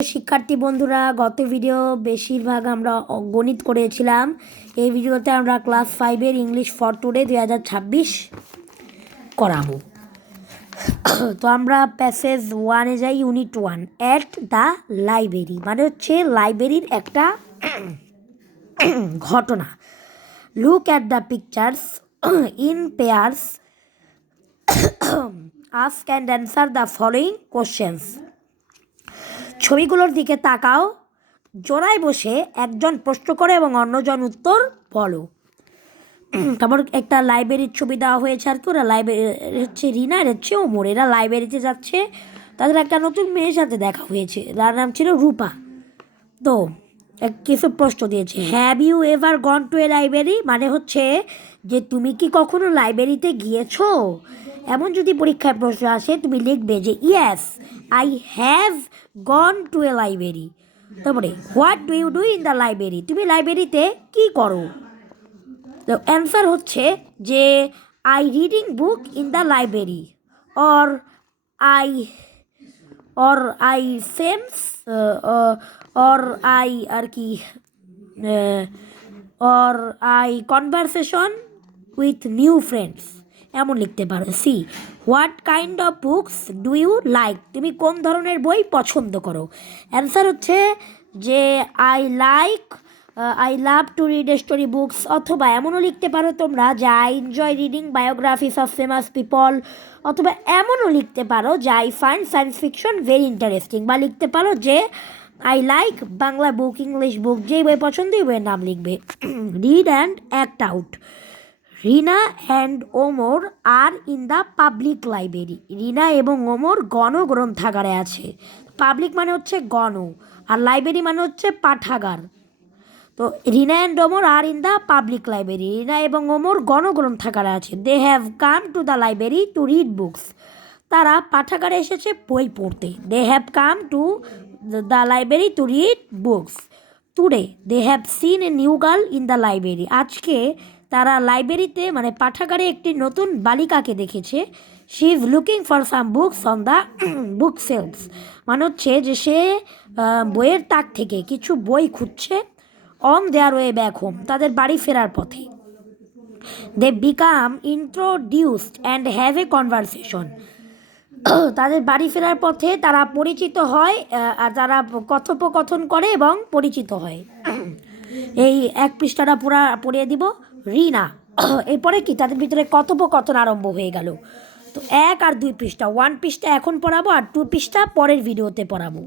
শিক্ষার্থী বন্ধুরা, গত ভিডিও বেশিরভাগ আমরা গণিত করেছিলাম। এই ভিডিওতে আমরা ক্লাস 5-এর ইংলিশ ফর টুডে 2026 করাবো। তো আমরা প্যাসেজ 1-এ যাই, ইউনিট 1 অ্যাট দ্য লাইব্রেরি, মানে হচ্ছে লাইব্রেরির একটা ঘটনা। Look at the pictures in pairs, ask and answer the following questions. ছবিগুলোর দিকে তাকাও, জোড়ায় বসে একজন প্রশ্ন করে এবং অন্যজন উত্তর বলো। তারপর একটা লাইব্রেরির ছবি দেওয়া হয়েছে আর কি। ওরা লাইব্রেরি হচ্ছে রিনা, আর হচ্ছে ওমর, এরা লাইব্রেরিতে যাচ্ছে। তাদের একটা নতুন মেয়ের সাথে দেখা হয়েছে, তার নাম ছিল রূপা। তো কিছু প্রশ্ন দিয়েছে, have you ever gone to a library, মানে হচ্ছে যে তুমি কি কখনো লাইব্রেরিতে গিয়েছো। এমন যদি পরীক্ষায় প্রশ্ন আসে তুমি লিখবে যে yes I have gone to a library. তারপরে what do you do in the library, তুমি লাইব্রেরিতে কি করো। তো অ্যান্সার হচ্ছে যে I reading book in the library, or I or I seems or I আর কি or I conversation with new friends, এমন লিখতে পারো। See what kind of books do you like, তুমি কোন ধরনের বই পছন্দ করো। অ্যান্সার হচ্ছে যে I love to read story books, অথবা এমনও লিখতে পারো তোমরা যে I enjoy reading biographies of famous people, অথবা এমনও লিখতে পারো যে I find science fiction very interesting, বা লিখতে পারো যে I like Bangla book, English book, যেই বই পছন্দ ওই বইয়ের নাম লিখবে। Read and act out, Rina and Omar are in the public library, Rina এবং ওমর গণগ্রন্থাগারে আছে। পাবলিক মানে হচ্ছে গণ, আর লাইব্রেরি মানে হচ্ছে পাঠাগার। তো Rina and Omar are in the public library, Rina এবং ওমর গণগ্রন্থাগারে আছে। They have come to the library to read books, তারা পাঠাগারে এসেছে বই পড়তে। They have come to the library to read books. Today they have seen a new girl in the library, আজকে তারা লাইব্রেরিতে মানে পাঠাগারে একটি নতুন বালিকাকে দেখেছে। She is looking for some books on the book shelves, মানে হচ্ছে যে সে বইয়ের তাক থেকে কিছু বই খুঁজছে। On their way back home, তাদের বাড়ি ফেরার পথে। They become introduced and have a conversation, তাদের বাড়ি ফেরার পথে তারা পরিচিত হয়, আর তারা কথোপকথন করে এবং পরিচিত হয়। এই এক পৃষ্ঠাটা পড়িয়ে দিব। রিনা, এরপরে কি তাদের ভিতরে কথোপকথন আরম্ভ হয়ে গেল। তো 1 আর 2 পৃষ্ঠা, 1 পৃষ্ঠা এখন পড়াবো আর 2 পৃষ্ঠা পরের ভিডিওতে পড়াবো।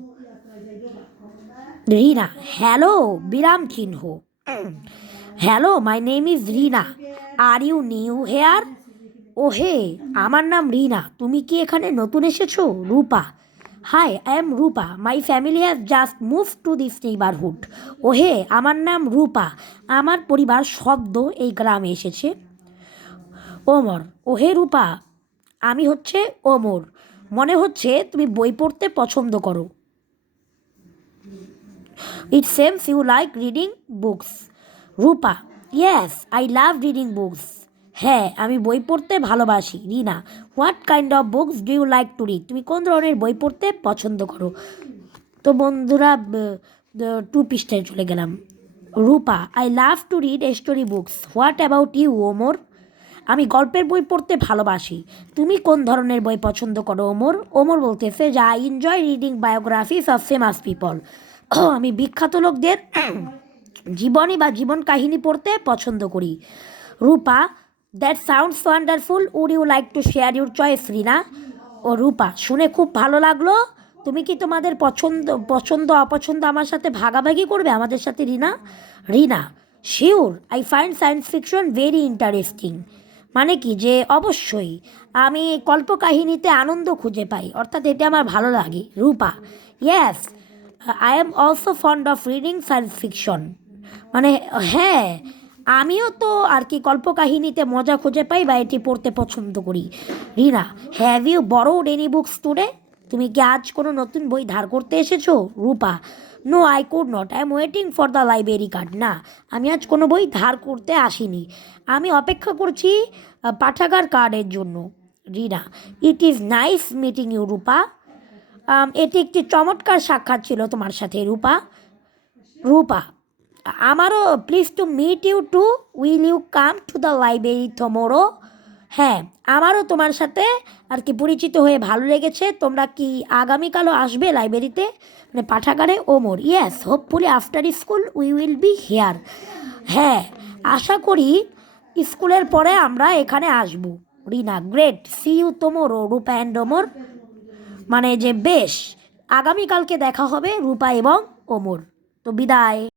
রিনা, হ্যালো, বিরাম চিহ্ন, hello my name is Rina, are you new here, ও হে আমার নাম রিনা, তুমি কি এখানে নতুন এসেছো। Rupa, hi I am Rupa, my family has just move to this neighbourhood, ও হে আমার নাম রূপা, আমার পরিবার সদ্য এই গ্রামে এসেছে। ওমর, ও হে রূপা, আমি হচ্ছে ওমর, মনে হচ্ছে তুমি বই পড়তে পছন্দ করো। It seems you like reading books. Rupa, yes I love reading books, হ্যাঁ আমি বই পড়তে ভালোবাসি। Rina, what kind of books do you like to read, তুমি কোন ধরনের বই পড়তে পছন্দ করো। তো বন্ধুরা 2 পৃষ্ঠায় চলে গেলাম। Rupa, I love to read story books, what about you Omar, আমি গল্পের বই পড়তে ভালোবাসি, তুমি কোন ধরনের বই পছন্দ করো। ওমর, ওমর বলতেছে যে I enjoy reading biographies of famous people, আমি বিখ্যাত লোকদের জীবনী বা জীবন কাহিনী পড়তে পছন্দ করি। Rupa, that sounds wonderful, would you like to share your choice Rina. ও রূপা, শুনে খুব ভালো লাগলো, তুমি কি তোমাদের পছন্দ অপছন্দ আমার সাথে ভাগাভাগি করবে আমাদের সাথে Rina. Rina, sure I find science fiction very interesting, মানে কি যে অবশ্যই আমি কল্পকাহিনীতে আনন্দ খুঁজে পাই, অর্থাৎ এটা আমার ভালো লাগে। Rupa, yes I am also fond of reading science fiction, মানে হ্যাঁ আমিও তো আর কি কল্পকাহিনীতে মজা খুঁজে পাই বা এটি পড়তে পছন্দ করি। Rina, have you borrowed any books today, তুমি কি আজ কোনো নতুন বই ধার করতে এসেছো। Rupa, no I could not, I am waiting for the library card, না আমি আজ কোনো বই ধার করতে আসিনি, আমি অপেক্ষা করছি পাঠাগার কার্ডের জন্য। Rina, it is nice meeting you Rupa, এটি একটি চমৎকার সাক্ষাৎ ছিল তোমার সাথে রূপা। রূপা, আমারও pleased to meet you too, will you come to the library tomorrow? হ্যাঁ, আমারও তোমার সাথে আর কি পরিচিত হয়ে ভালো লেগেছে। তোমরা কি আগামীকালও আসবে লাইব্রেরিতে, মানে পাঠাগারে? Omar, yes, hopefully after school we will be here. হ্যাঁ, আশা করি স্কুলের পরে আমরা এখানে আসবো। Rina, great, see you tomorrow Rupa and Omar. মানে যে বেশ, আগামীকালকে দেখা হবে রূপা এবং ওমর। তো বিদায়।